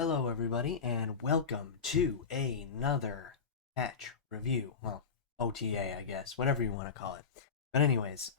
Hello, everybody, and welcome to another patch review. Well, OTA, I guess, whatever you want to call it. But anyways,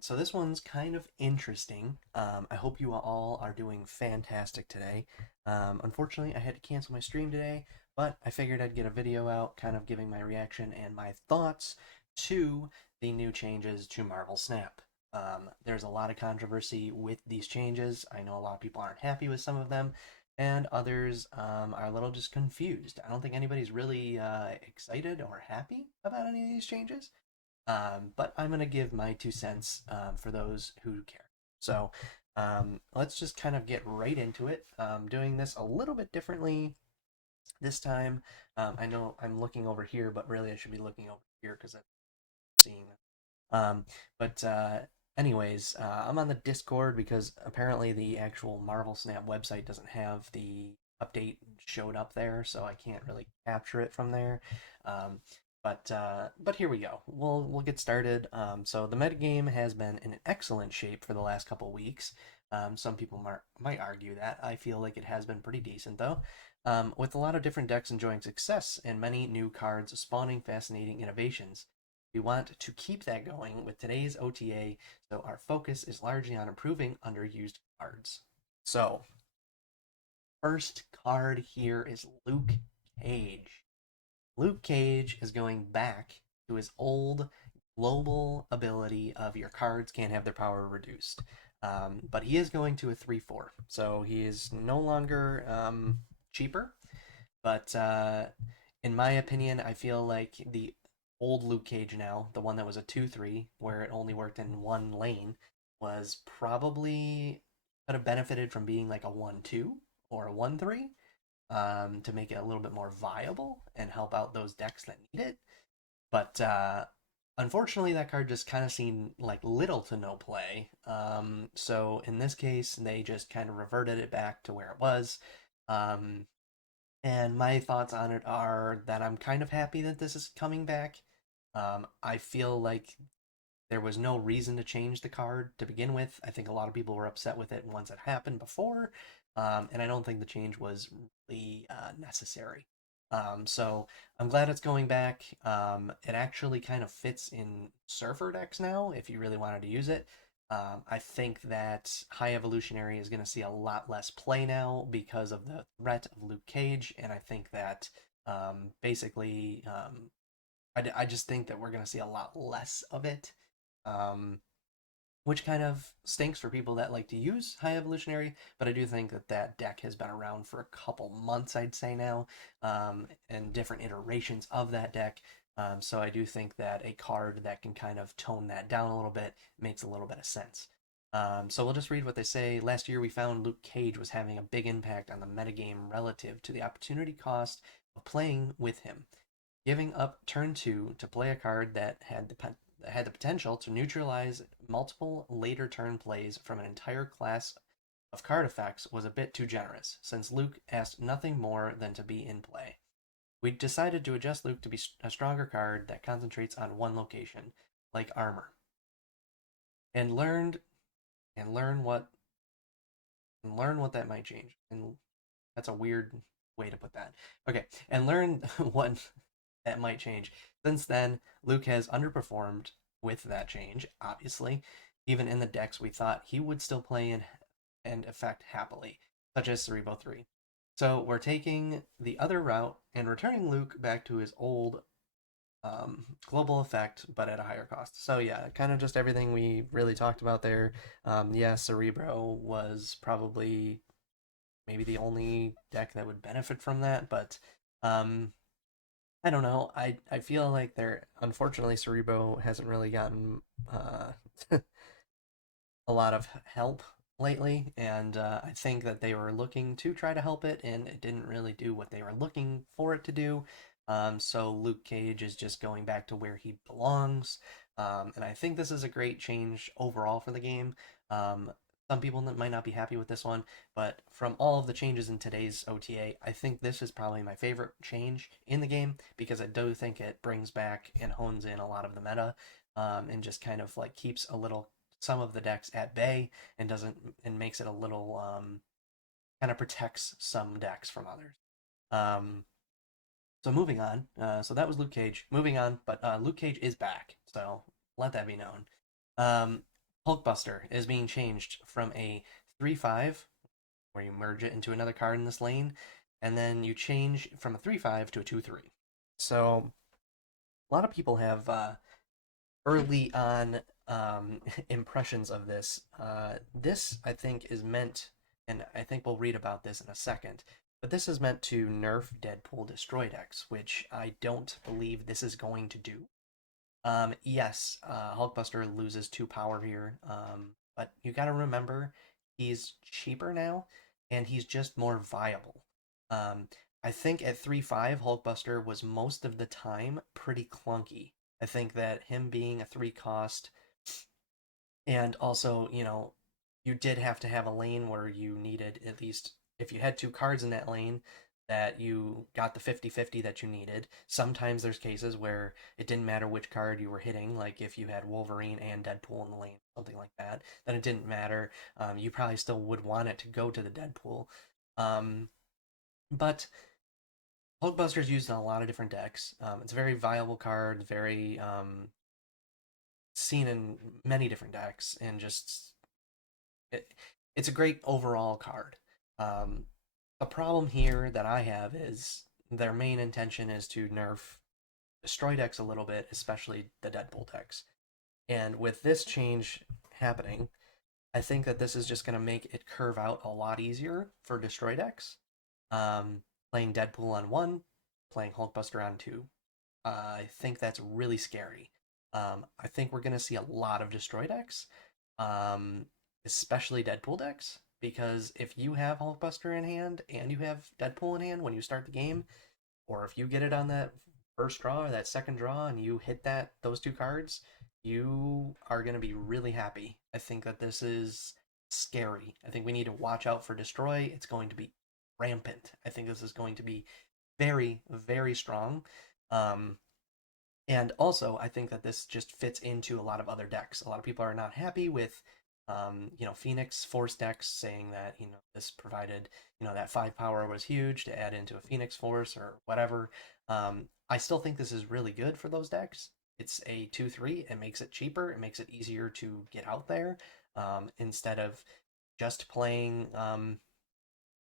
so this one's kind of interesting. I hope you all are doing fantastic today. Unfortunately, I had to cancel my stream today, but I figured I'd get a video out, kind of giving my reaction and my thoughts to the new changes to Marvel Snap. There's a lot of controversy with these changes. I know a lot of people aren't happy with some of them, and others are a little just confused. I don't think anybody's really excited or happy about any of these changes, but I'm going to give my 2 cents for those who care. So let's just kind of get right into it. Doing this a little bit differently this time. I know I'm looking over here, but really I should be looking over here because I'm seeing but anyways, I'm on the Discord because apparently the actual Marvel Snap website doesn't have the update showed up there, so I can't really capture it from there. Um, but here we go. We'll get started. So the metagame has been in an excellent shape for the last couple weeks. Some people might argue that. I feel like it has been pretty decent though. With a lot of different decks enjoying success and many new cards spawning fascinating innovations. We want to keep that going with today's OTA, so our focus is largely on improving underused cards. So, first card here is Luke Cage. Luke Cage is going back to his old global ability of your cards can't have their power reduced. But he is going to a 3/4, so he is no longer cheaper. But in my opinion, I feel like the old Luke Cage now, the one that was a 2/3, where it only worked in one lane, was probably could have benefited from being like a 1/2 or a 1/3 to make it a little bit more viable and help out those decks that need it. But unfortunately, that card just kind of seen like little to no play. So in this case, they just kind of reverted it back to where it was. Um, and my thoughts on it are that I'm kind of happy that this is coming back. I feel like there was no reason to change the card to begin with. I think a lot of people were upset with it once it happened before, and I don't think the change was really necessary. So I'm glad it's going back. It actually kind of fits in Surfer decks now if you really wanted to use it. I think that High Evolutionary is going to see a lot less play now because of the threat of Luke Cage, and I think that basically I just think that we're going to see a lot less of it, um, which kind of stinks for people that like to use High Evolutionary. But I do think that that deck has been around for a couple months, I'd say now, and different iterations of that deck. So I do think that a card that can kind of tone that down a little bit makes a little bit of sense. So we'll just read what they say. Last year, we found Luke Cage was having a big impact on the metagame relative to the opportunity cost of playing with him. Giving up turn 2 to play a card that had the potential to neutralize multiple later turn plays from an entire class of card effects was a bit too generous, since Luke asked nothing more than to be in play. We decided to adjust Luke to be a stronger card that concentrates on one location, like armor, and and learn what learn what that might change. And that's a weird way to put that. Okay, and learn what that might change. Since then, Luke has underperformed with that change, obviously. Even in the decks we thought he would still play and affect happily, such as Cerebro 3. So we're taking the other route and returning Luke back to his old global effect, but at a higher cost. So yeah, kind of just everything we really talked about there. Yeah, Cerebro was probably maybe the only deck that would benefit from that, but um, I don't know. I feel like there, unfortunately, Cerebro hasn't really gotten uh, a lot of help lately, and I think that they were looking to try to help it, and it didn't really do what they were looking for it to do. So Luke Cage is just going back to where he belongs, and I think this is a great change overall for the game. Some people might not be happy with this one, but from all of the changes in today's OTA, I think this is probably my favorite change in the game because I do think it brings back and hones in a lot of the meta, and just kind of like keeps a little some of the decks at bay and doesn't and makes it a little kind of protects some decks from others. Um, so moving on, so that was Luke Cage. Moving on, but Luke Cage is back, so let that be known. Um, Hulkbuster is being changed from a 3/5, where you merge it into another card in this lane, and then you change from a 3/5 to a 2/3. So a lot of people have early on impressions of this. This, I think, is meant, and I think we'll read about this in a second, but this is meant to nerf Deadpool Destroy decks, which I don't believe this is going to do. Yes, Hulkbuster loses 2 power here, but you got to remember he's cheaper now, and he's just more viable. Um, I think at 3/5, Hulkbuster was most of the time pretty clunky. I think that him being a 3 cost, and also, you did have to have a lane where you needed at least, if you had 2 cards in that lane, that you got the 50-50 that you needed. Sometimes there's cases where it didn't matter which card you were hitting, like if you had Wolverine and Deadpool in the lane, something like that, then it didn't matter. You probably still would want it to go to the Deadpool. But Hulkbuster's used in a lot of different decks. It's a very viable card, very seen in many different decks, and just it, it's a great overall card. Um, the problem here that I have is their main intention is to nerf destroy decks a little bit, especially the Deadpool decks. And with this change happening, I think that this is just going to make it curve out a lot easier for destroy decks. Playing Deadpool on one, playing Hulkbuster on two. I think that's really scary. I think we're going to see a lot of destroy decks, um, especially Deadpool decks, because if you have Hulkbuster in hand and you have Deadpool in hand when you start the game, or if you get it on that first draw or that second draw and you hit those 2 cards, you are going to be really happy. I think that this is scary. I think we need to watch out for destroy. It's going to be rampant. I think this is going to be very, very strong. Um, and also, I think that this just fits into a lot of other decks. A lot of people are not happy with, Phoenix Force decks, saying that, this provided, that 5 power was huge to add into a Phoenix Force or whatever. I still think this is really good for those decks. It's a 2/3. It makes it cheaper. It makes it easier to get out there, instead of just playing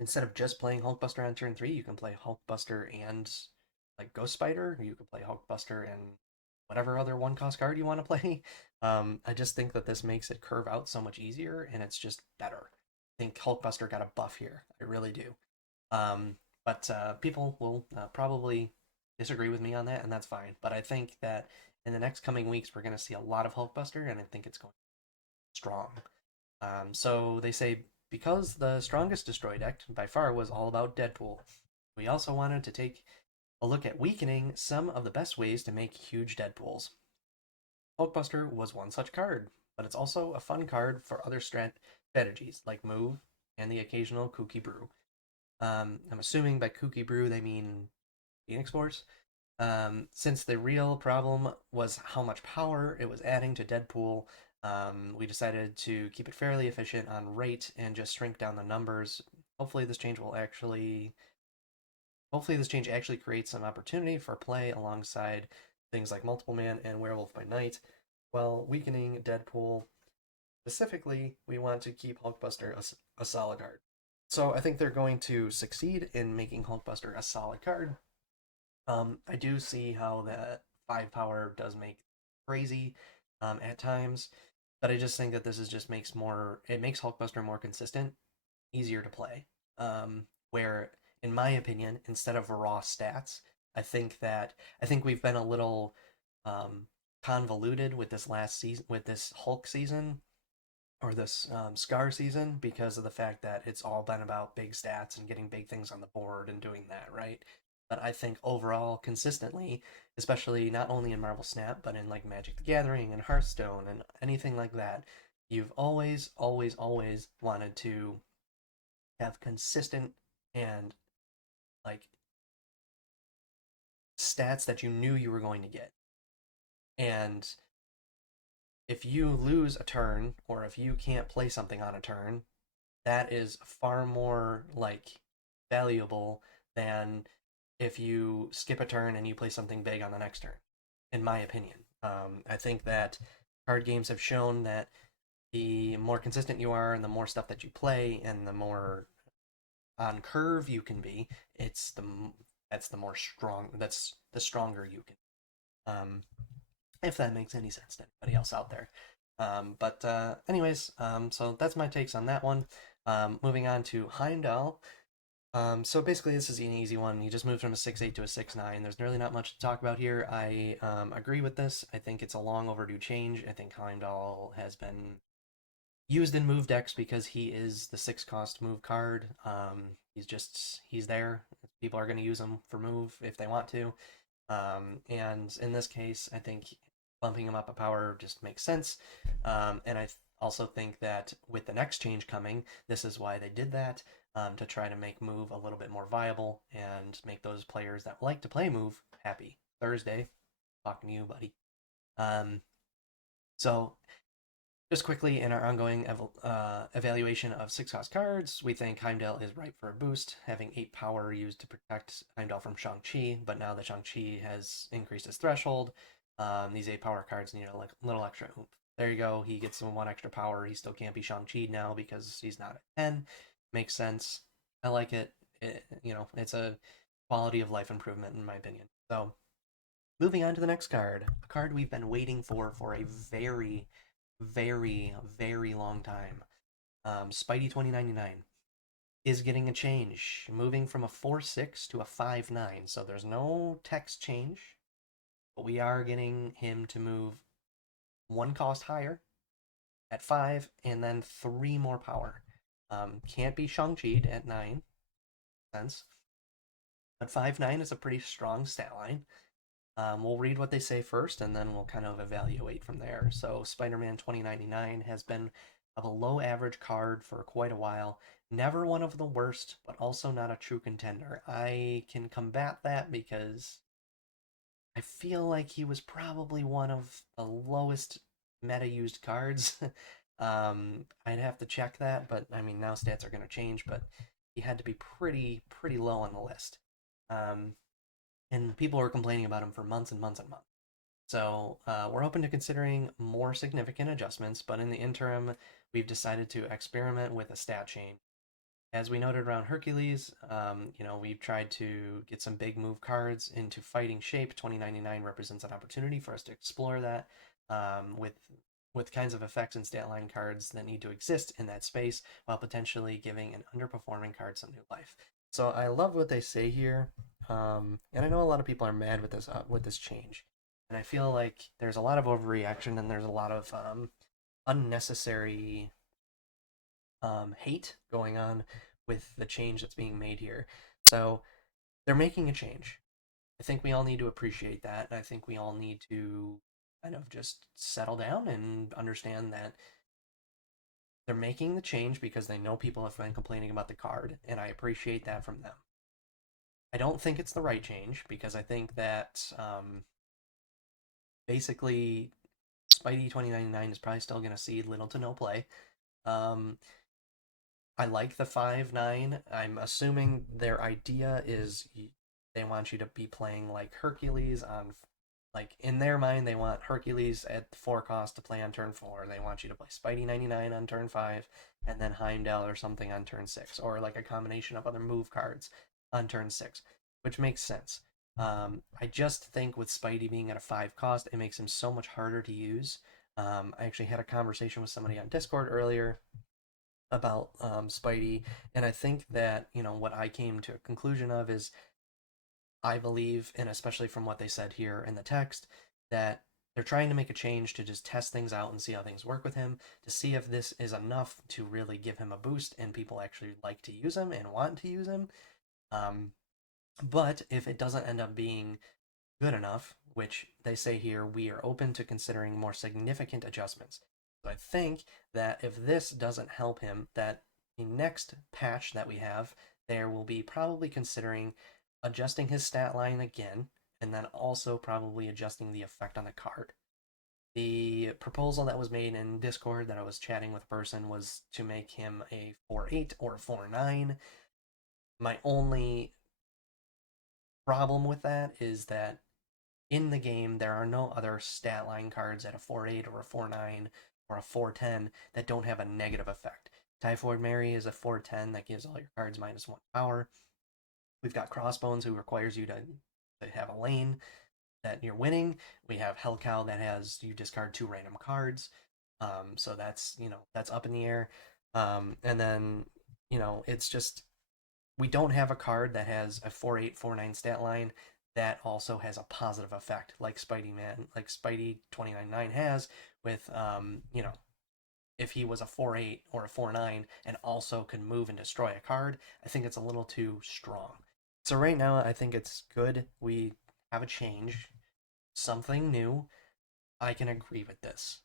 Hulkbuster on turn 3, you can play Hulkbuster and like Ghost Spider, or you can play Hulkbuster and whatever other 1 cost card you want to play. I just think that this makes it curve out so much easier, and it's just better. I think Hulkbuster got a buff here. I really do. But people will probably disagree with me on that, and that's fine. But I think that in the next coming weeks, we're going to see a lot of Hulkbuster, and I think it's going to be strong. So they say because the strongest destroy deck by far was all about Deadpool, we also wanted to take a look at weakening some of the best ways to make huge Deadpools. Hulkbuster was one such card, but it's also a fun card for other strategies like move and the occasional kooky brew. I'm assuming by kooky brew they mean Phoenix Force. Since the real problem was how much power it was adding to Deadpool, we decided to keep it fairly efficient on rate and just shrink down the numbers. Hopefully, this change will actually Hopefully, this change actually creates some opportunity for play alongside things like Multiple Man and Werewolf by Night, while weakening Deadpool. Specifically, we want to keep Hulkbuster a solid card. So I think they're going to succeed in making Hulkbuster a solid card. I do see how that 5 power does make crazy at times, but I just think that this is just makes Hulkbuster more consistent, easier to play. Where, in my opinion, instead of raw stats, I think we've been a little um, convoluted with this last season, with this Hulk season, or this Scar season, because of the fact that it's all been about big stats and getting big things on the board and doing that, right? But I think overall, consistently, especially not only in Marvel Snap, but in like Magic the Gathering and Hearthstone and anything like that, you've always, always, always wanted to have consistent and like stats that you knew you were going to get. And if you lose a turn, or if you can't play something on a turn, that is far more like valuable than if you skip a turn and you play something big on the next turn, in my opinion. I think that card games have shown that the more consistent you are and the more stuff that you play and the more on curve you can be, it's the that's the more strong that's the stronger you can. Um, if that makes any sense to anybody else out there. Anyways, so that's my takes on that one. Moving on to Heimdall. So basically, this is an easy one. He just moved from a 6'8" to a 6'9". There's really not much to talk about here. I agree with this. I think it's a long overdue change. I think Heimdall has been used in move decks because he is the 6 cost move card. He's there. People are going to use him for move if they want to. And in this case, I think bumping him up a power just makes sense. And I also think that with the next change coming, this is why they did that, to try to make move a little bit more viable and make those players that like to play move happy. Thursday, talking to you, buddy. Um, so just quickly, in our ongoing evaluation of 6 cost cards, we think Heimdall is ripe for a boost, having 8 power used to protect Heimdall from Shang-Chi, but now that Shang-Chi has increased his threshold, these 8 power cards need a little extra oomph. There you go, he gets 1 extra power. He still can't be Shang-Chi now because he's not at 10. Makes sense. I like it. It's a quality of life improvement in my opinion. So, moving on to the next card, a card we've been waiting for a very, very, very long time. Spidey 2099 is getting a change, moving from a 4-6 to a 5-9. So there's no text change, but we are getting him to move 1 cost higher at 5 and then 3 more power. Can't be Shang-Chi'd at 9, sense. But 5-9 is a pretty strong stat line. We'll read what they say first, and then we'll kind of evaluate from there. So, Spider-Man 2099 has been a below average card for quite a while. Never one of the worst, but also not a true contender. I can combat that because I feel like he was probably one of the lowest meta used cards. I'd have to check that, but I mean, now stats are going to change, but he had to be pretty low on the list. Um, and people were complaining about him for months and months and months. So we're open to considering more significant adjustments, but in the interim, we've decided to experiment with a stat change. As we noted around Hercules, we've tried to get some big move cards into fighting shape. 2099 represents an opportunity for us to explore that, with kinds of effects and stat line cards that need to exist in that space while potentially giving an underperforming card some new life. So I love what they say here, and I know a lot of people are mad with this change, and I feel like there's a lot of overreaction and there's a lot of unnecessary hate going on with the change that's being made here. So they're making a change. I think we all need to appreciate that. And I think we all need to kind of just settle down and understand that they're making the change because they know people have been complaining about the card, and I appreciate that from them. I don't think it's the right change because I think that basically Spidey 2099 is probably still going to see little to no play. Um, I like the 5-9. I'm assuming their idea is they want you to be playing like Hercules on, like in their mind, they want Hercules at 4 cost to play on turn 4. They want you to play Spidey 99 on turn 5, and then Heimdall or something on turn 6, or like a combination of other move cards on turn 6, which makes sense. I just think with Spidey being at a 5 cost, it makes him so much harder to use. I actually had a conversation with somebody on Discord earlier about Spidey, and I think that what I came to a conclusion of is I believe, and especially from what they said here in the text, that they're trying to make a change to just test things out and see how things work with him, to see if this is enough to really give him a boost and people actually like to use him and want to use him. Um, but if it doesn't end up being good enough, which they say here, we are open to considering more significant adjustments. So I think that if this doesn't help him, that the next patch that we have, there will be probably considering adjusting his stat line again, and then also probably adjusting the effect on the card. The proposal that was made in Discord that I was chatting with a person was to make him a 4-8 or a 4-9. My only problem with that is that in the game there are no other stat line cards at a 4-8 or a 4-9 or a 4-10 that don't have a negative effect. Typhoid Mary is a 4-10 that gives all your cards -1 power. We've got Crossbones, who requires you to have a lane that you're winning. We have Hell Cow that has you discard 2 random cards. So that's that's up in the air. And then it's just we don't have a card that has a 4-8, 4-9 stat line that also has a positive effect like Spidey 29-9 has with if he was a 4-8 or a 4-9 and also could move and destroy a card, I think it's a little too strong. So right now I think it's good we have a change, something new. I can agree with this.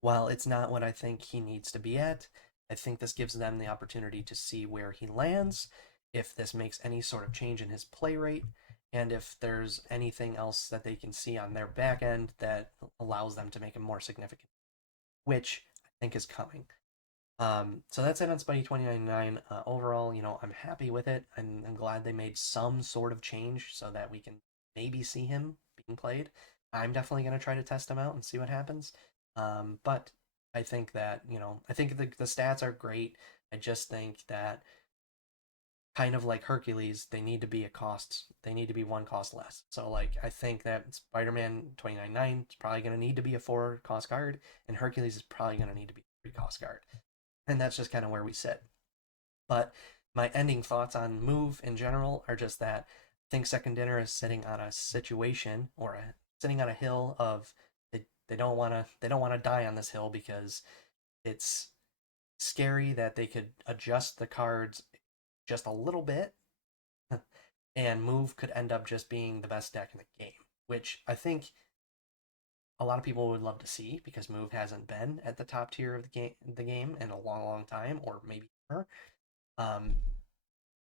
While it's not what I think he needs to be at, I think this gives them the opportunity to see where he lands, if this makes any sort of change in his play rate, and if there's anything else that they can see on their back end that allows them to make him more significant, which I think is coming. So that's it on Spidey 2099. Overall, I'm happy with it. I'm glad they made some sort of change so that we can maybe see him being played. I'm definitely going to try to test him out and see what happens. But I think that, I think the stats are great. I just think that kind of like Hercules, they need to be they need to be 1 cost less. So like I think that Spider-Man 2099 is probably going to need to be a 4 cost card, and Hercules is probably going to need to be a 3 cost card. And that's just kind of where we sit. But my ending thoughts on Move in general are just that I think Second Dinner is sitting on a situation or sitting on a hill of they don't want to die on this hill because it's scary that they could adjust the cards just a little bit and Move could end up just being the best deck in the game, which I think a lot of people would love to see because Move hasn't been at the top tier of the game in a long, long time, or maybe ever. Um,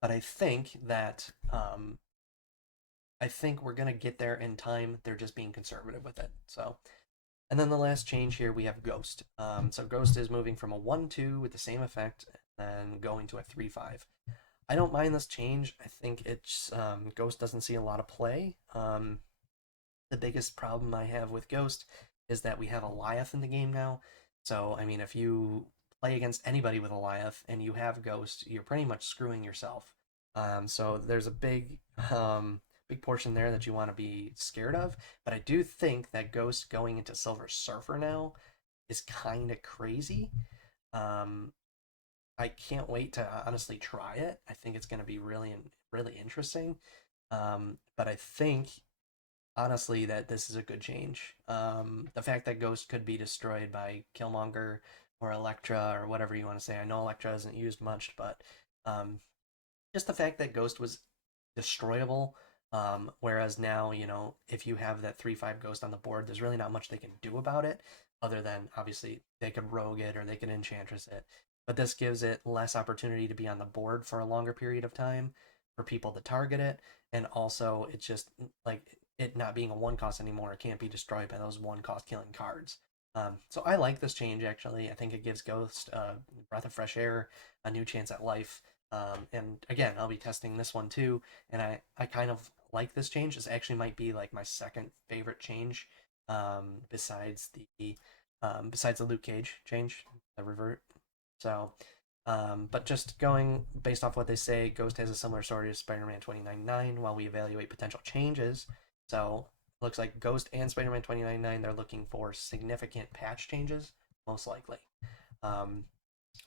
but I think we're gonna get there in time. They're just being conservative with it. So, and then the last change here we have Ghost. So Ghost is moving from a 1-2 with the same effect and going to a 3-5. I don't mind this change. I think it's Ghost doesn't see a lot of play. The biggest problem I have with Ghost is that we have Eliath in the game now. So, I mean, if you play against anybody with Eliath and you have Ghost, you're pretty much screwing yourself. So there's a big portion there that you want to be scared of. But I do think that Ghost going into Silver Surfer now is kind of crazy. Um, I can't wait to honestly try it. I think it's going to be really interesting. But I think honestly that this is a good change. The fact that Ghost could be destroyed by Killmonger or Elektra or whatever you want to say. I know Elektra isn't used much, but um, just the fact that Ghost was destroyable. Whereas now, if you have that 3-5 Ghost on the board, there's really not much they can do about it, other than obviously they could rogue it or they could enchantress it. But this gives it less opportunity to be on the board for a longer period of time for people to target it, and also it's just like it not being a 1 cost anymore. It can't be destroyed by those 1 cost killing cards. So I like this change actually. I think it gives Ghost a breath of fresh air, a new chance at life. And again, I'll be testing this one too, and I kind of like this change. This actually might be like my second favorite change, besides the Luke Cage change, the revert. So, but just going based off what they say, Ghost has a similar story to Spider-Man 2099 while we evaluate potential changes. So, looks like Ghost and Spider-Man 2099 they're looking for significant patch changes, most likely. Um,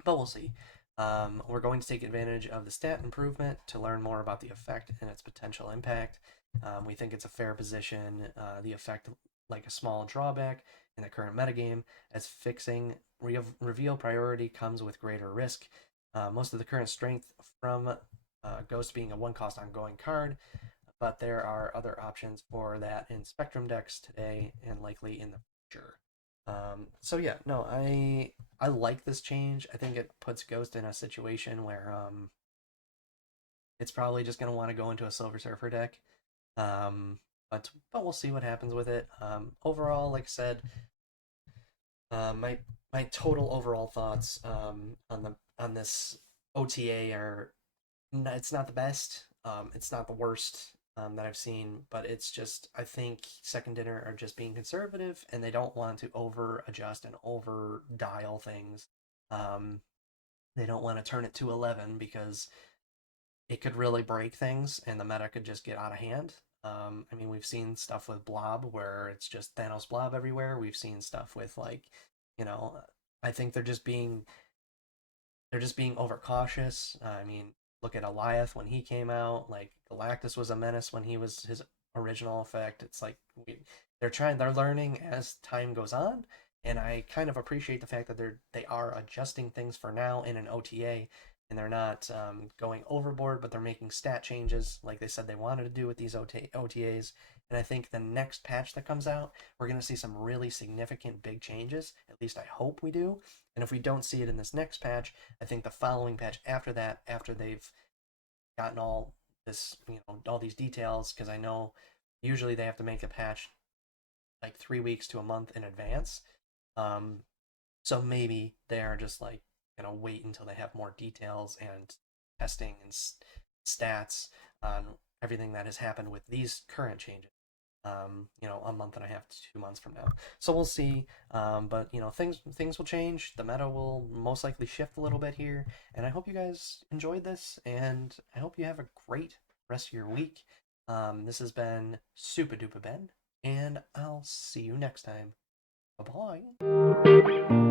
but we'll see. We're going to take advantage of the stat improvement to learn more about the effect and its potential impact. We think it's a fair position. The effect, like a small drawback in the current metagame, as fixing reveal priority comes with greater risk. Most of the current strength from Ghost being a 1 cost ongoing card, but there are other options for that in Spectrum decks today and likely in the future. So yeah, no, I like this change. I think it puts Ghost in a situation where it's probably just gonna want to go into a Silver Surfer deck. Um, but we'll see what happens with it. Overall, like I said, my total overall thoughts on this OTA are it's not the best. It's not the worst that I've seen, but it's just I think Second Dinner are just being conservative and they don't want to over adjust and over dial things. Um, they don't want to turn it to 11 because it could really break things and the meta could just get out of hand. I mean, we've seen stuff with Blob where it's just Thanos Blob everywhere. We've seen stuff with like, you know, I think they're just being overcautious. I mean, look at Eliath when he came out. Like Galactus was a menace when he was his original effect. It's like they're learning as time goes on, and I kind of appreciate the fact that they are adjusting things for now in an OTA, and they're not going overboard, but they're making stat changes like they said they wanted to do with these OTAs. And I think the next patch that comes out, we're going to see some really significant big changes. At least I hope we do. And if we don't see it in this next patch, I think the following patch after that, after they've gotten all this, all these details, because I know usually they have to make a patch like 3 weeks to a month in advance. Um, so maybe they are just like gonna wait until they have more details and testing and stats on everything that has happened with these current changes. A month and a half to 2 months from now. So we'll see. But things will change. The meta will most likely shift a little bit here. And I hope you guys enjoyed this, and I hope you have a great rest of your week. This has been Super Duper Ben, and I'll see you next time. Bye bye.